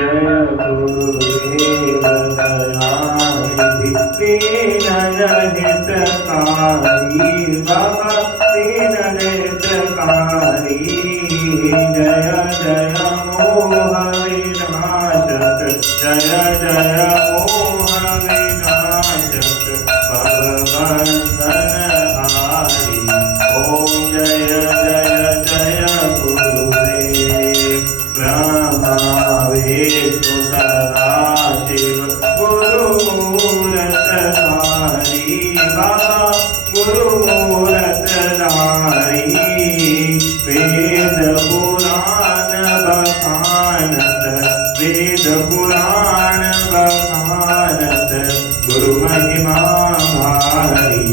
जय गुरुदेव दयानिधि दीनहितकारी बाबा दीनहितकारी जय जय मोह विनाशक जय जय मोह विनाशक भवबंधनहारी ओम जय जय जय गुरुदेव ब्रह्मा विष्णु सदाशिव गुरुमूर्तधारी बाबा गुरुमूर्तधारी वेद पुराण बखानत वेद पुराण बखानत गुरु महिमा भारी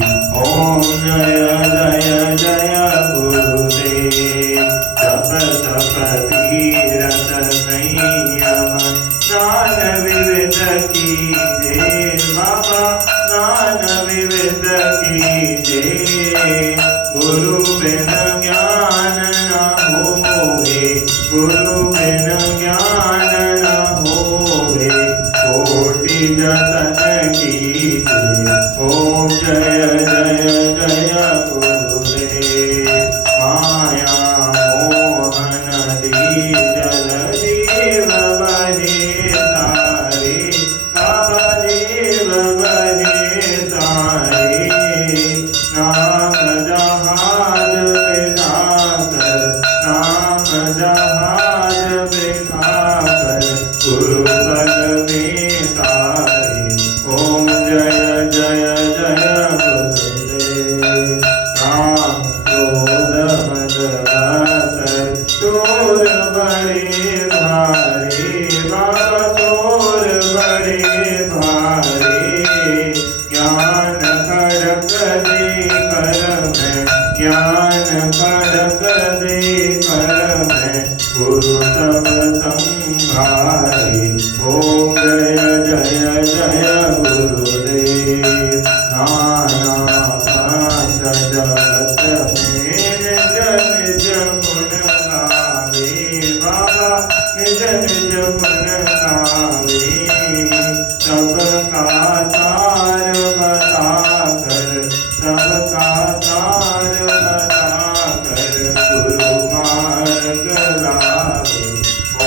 ओम जय जय जय गुरुदेव जप तप तीरथ संयम ज्ञान विविध कीजे बाबा ज्ञान विविध कीजे गुरु बिन ज्ञान न होवे गुरु बिन ज्ञान न होवे कोटि जतन कीजे ओम जय जय जय गुरुदेव माया मोहन जल जीव बहे तारे बाबा जीव बहे तारे नाम जहाज बिठाकर नाम जहाज बिठाकर गुरु पद में तारे ओम जय जय जय गुरुदेव राम क्रोध मद चोर बड़े भारे बाबा चोर बड़े भारे ज्ञान खड़क दे कर में ज्ञान खड़क दे कर में गुरु सब संभारे ओम जय जय जय गुरुदेव नाना पंथ जगत में निज निज गुण गावे बाबा निज निज गुण गावे सबका तार बताकर सबका तार बताकर गुरु मार्ग लावे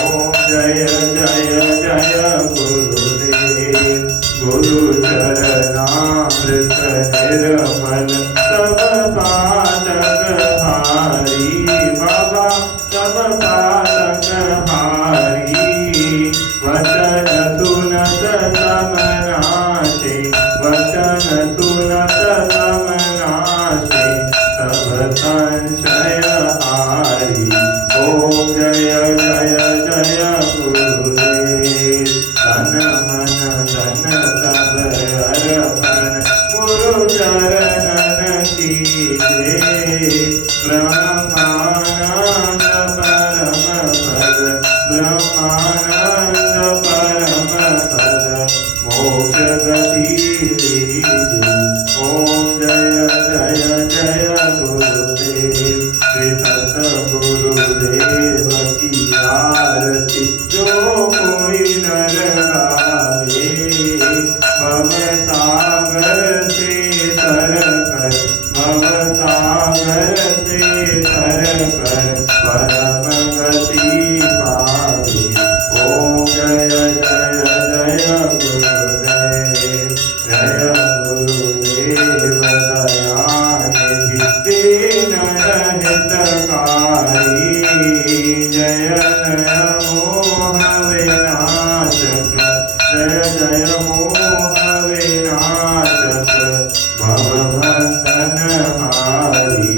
ओम जय जय जय गुरुदेव गुरु चरणामृत निर्मल सब पातक हारी बाबा सब पातक हारी वचन सुनत समनाशे वचन सुनत समनाशे सब संशय हारी ओम जय जय जय गुरुदेव तन मन धन सब अर्पण गुरु चरणन कीजे ब्रह्मानंद परम पद ब्रह्मानंद परम पद मोक्ष गति लीजे ओम जय जय जय गुरुदेव श्री सतगुरुदेव की आरती जो कोई नर गावे भवसागर से तर कर भवसागर से तर कर परम गति पावे ओम जय जय जय गुरुदेव जय गुरुदेव दयानिधि दीनहितकारी जय जय मोह विनाशक जय जय मोह विनाशक भवबंधनहारी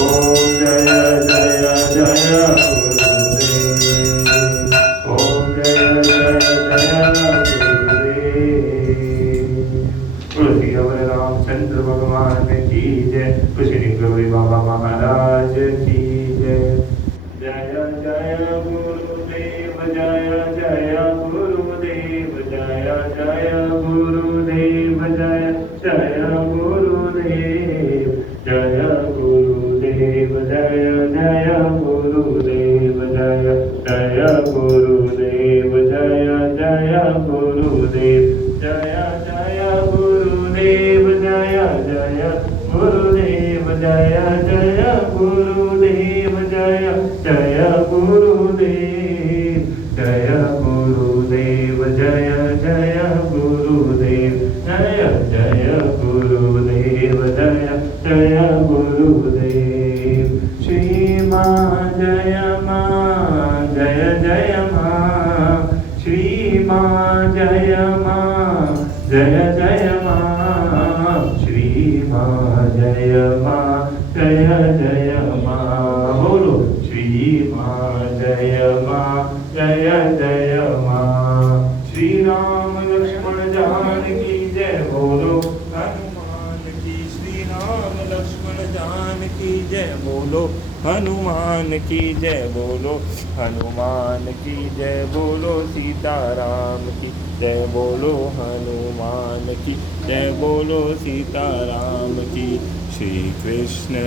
ओम जय जय जय गुरुदेव ओम जय जय जय गुरुदेव तुलसी अवर रामचंद्र भगवान की जय कुशनी गौरी बाबा महाराज की जय जय जय गुरुदेव जय जय गुरुदेव जय जय गुरुदेव जय जय गुरुदेव जय गुरुदेव जय जय गुरुदेव जय जय गुरुदेव जय जय माँ जय जय माँ श्री माँ जय माँ जय जय माँ बोलो श्री माँ जय माँ जय जय माँ श्री राम लक्ष्मण जानकी जय बोलो हनुमान की श्री राम लक्ष्मण जानकी जय बोलो हनुमान की जय बोलो हनुमान की जय बोलो सीताराम की जय बोलो हनुमान की जय बोलो सीताराम की श्री कृष्ण